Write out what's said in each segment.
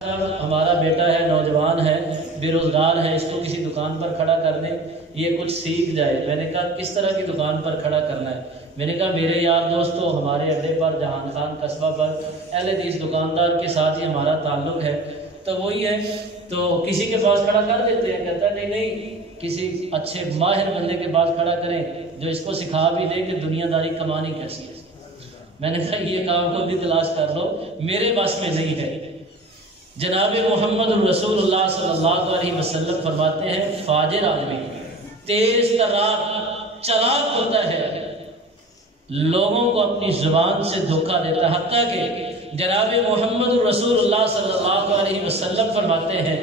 ہمارا بیٹا ہے، نوجوان ہے، بے روزگار ہے، اس کو کسی دکان پر کھڑا کر دیں، یہ کچھ سیکھ جائے۔ میں نے کہا کس طرح کی دکان پر کھڑا کرنا ہے؟ میں نے کہا میرے یار دوستو ہمارے اڈے پر جہان خان قصبہ پر اہل حدیث دکاندار کے ساتھ ہی ہمارا تعلق ہے، تو وہی ہے تو کسی کے پاس کھڑا کر دیتے ہیں۔ کہتا ہے نہیں نہیں، کسی اچھے ماہر بندے کے پاس کھڑا کریں جو اس کو سکھا بھی دے کہ دنیا داری کمانی کیسی ہے۔ میں نے کہا یہ کام کو بھی تلاش کر لو، میرے بس میں نہیں ہے۔ جناب محمد رسول اللہ صلی اللہ علیہ وسلم فرماتے ہیں فاجر آدمی تیز ترار چلاک ہوتا ہے، لوگوں کو اپنی زبان سے دھوکہ دیتا ہے، حتیٰ کہ جناب محمد رسول اللہ صلی اللہ علیہ وسلم فرماتے ہیں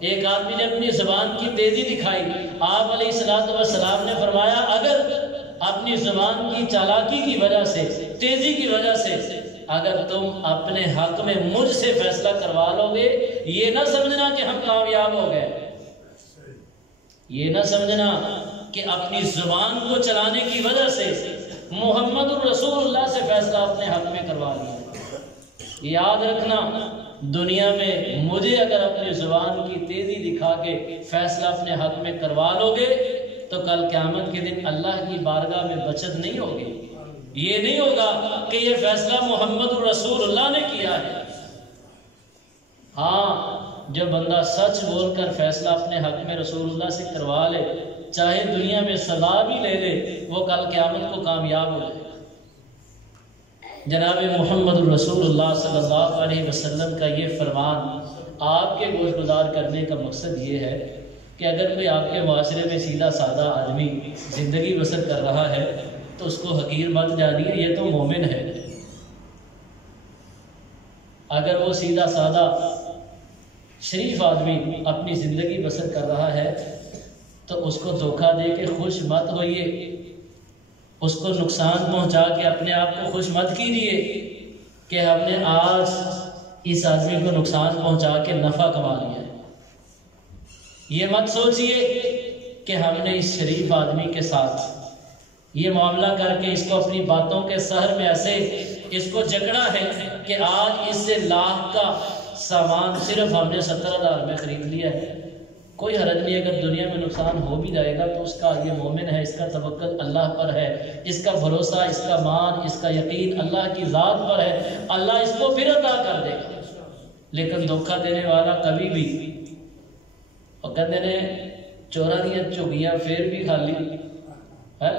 ایک آدمی نے اپنی زبان کی تیزی دکھائی، آپ علیہ السلام نے فرمایا اگر اپنی زبان کی چالاکی کی وجہ سے، تیزی کی وجہ سے اگر تم اپنے حق میں مجھ سے فیصلہ کروا لو گے، یہ نہ سمجھنا کہ ہم کامیاب ہو گئے، یہ نہ سمجھنا کہ اپنی زبان کو چلانے کی وجہ سے محمد الرسول اللہ سے فیصلہ اپنے حق میں کروا لیا۔ یاد رکھنا دنیا میں مجھے اگر اپنی زبان کی تیزی دکھا کے فیصلہ اپنے حق میں کروا لو گے تو کل قیامت کے دن اللہ کی بارگاہ میں بچت نہیں ہوگی، یہ نہیں ہوگا کہ یہ فیصلہ محمد الرسول اللہ نے کیا ہے۔ ہاں، جو بندہ سچ بول کر فیصلہ اپنے حق میں رسول اللہ سے کروا لے، چاہے دنیا میں سزا بھی لے لے، وہ کل قیامت کو کامیاب ہو جائے۔ جناب محمد الرسول اللہ صلی اللہ علیہ وسلم کا یہ فرمان آپ کے گوش گزار کرنے کا مقصد یہ ہے کہ اگر کوئی آپ کے معاشرے میں سیدھا سادہ آدمی زندگی بسر کر رہا ہے تو اس کو حقیر مت جانیے، یہ تو مومن ہے۔ اگر وہ سیدھا سادہ شریف آدمی اپنی زندگی بسر کر رہا ہے تو اس کو دھوکہ دے کے خوش مت ہوئیے، اس کو نقصان پہنچا کے اپنے آپ کو خوش مت کیجیے کہ ہم نے آج اس آدمی کو نقصان پہنچا کے نفع کما لیا ہے۔ یہ مت سوچئے کہ ہم نے اس شریف آدمی کے ساتھ یہ معاملہ کر کے اس کو اپنی باتوں کے سحر میں ایسے اس کو جکڑا ہے کہ آج اس سے لاکھ کا سامان صرف ہم نے 70,000 میں خرید لیا ہے۔ کوئی حرج نہیں، اگر دنیا میں نقصان ہو بھی جائے گا تو اس کا یہ مومن ہے، اس کا توکل اللہ پر ہے، اس کا بھروسہ، اس کا مان، اس کا یقین اللہ کی ذات پر ہے، اللہ اس کو پھر عطا کر دے گا۔ لیکن دھوکہ دینے والا کبھی بھی اور کہتے نے چورا دیا چوگیاں پھر بھی خالی،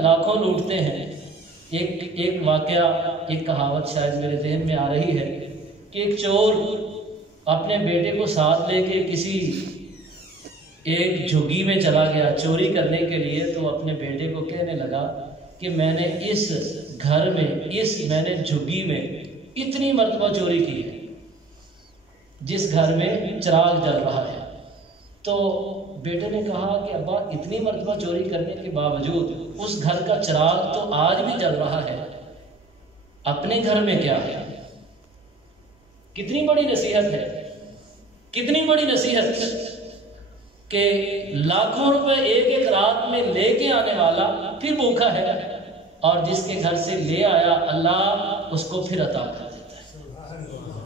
لاکھوں لوٹتے ہیں۔ ایک واقعہ، ایک کہاوت شاید میرے ذہن میں آ رہی ہے کہ ایک چور اپنے بیٹے کو ساتھ لے کے کسی ایک جھگی میں چلا گیا چوری کرنے کے لیے، تو اپنے بیٹے کو کہنے لگا کہ میں نے اس گھر میں میں نے جھگی میں اتنی مرتبہ چوری کی ہے جس گھر میں چراغ جل رہا ہے۔ تو بیٹے نے کہا کہ ابا اتنی مرتبہ چوری کرنے کے باوجود اس گھر کا چراغ تو آج بھی جل رہا ہے، اپنے گھر میں کیا ہے؟ کتنی بڑی نصیحت ہے، کتنی بڑی نصیحت کہ لاکھوں روپے ایک ایک رات میں لے کے آنے والا پھر بھوکا ہے، اور جس کے گھر سے لے آیا اللہ اس کو پھر عطا کر دیتا ہے۔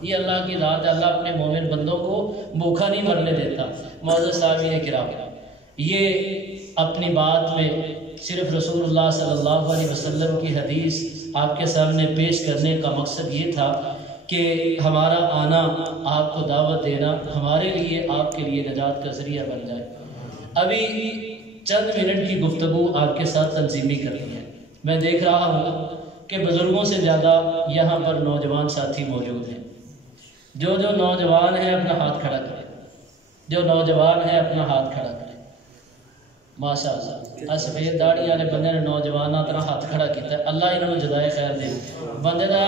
یہ اللہ کی ذات ہے، اللہ اپنے مومن بندوں کو بھوکا نہیں مرنے دیتا۔ معزز سامعین کرام، یہ اپنی بات میں صرف رسول اللہ صلی اللہ علیہ وسلم کی حدیث آپ کے سامنے پیش کرنے کا مقصد یہ تھا کہ ہمارا آنا، آپ کو دعوت دینا ہمارے لیے، آپ کے لیے نجات کا ذریعہ بن جائے۔ ابھی چند منٹ کی گفتگو آپ کے ساتھ تنظیمی کرنی ہے۔ میں دیکھ رہا ہوں کہ بزرگوں سے زیادہ یہاں پر نوجوان ساتھی موجود ہیں۔ جو نوجوان ہیں اپنا ہاتھ کھڑا کریں، جو نوجوان ہیں اپنا ہاتھ کھڑا کریں۔ ماشاء اللہ، سفید داڑھی والے بندے نے نوجوان طرح ہاتھ کھڑا کیتا ہے، اللہ انہوں نے جزائے خیر دے۔ بندے کا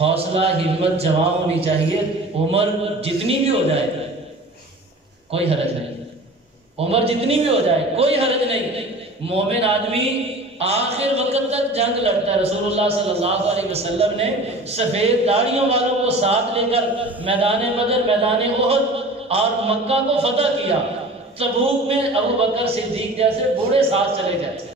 حوصلہ ہمت جوان ہونی چاہیے، عمر جتنی بھی ہو جائے کوئی حرج نہیں، عمر جتنی بھی ہو جائے کوئی حرج نہیں۔ مومن آدمی آخر وقت تک جنگ لڑتا ہے۔ رسول اللہ صلی اللہ علیہ وسلم نے سفید داڑھیوں والوں کو ساتھ لے کر میدان بدر، میدان احد اور مکہ کو فتح کیا۔ تبوک میں ابو بکر صدیق جیسے بوڑھے ساتھ چلے گئے۔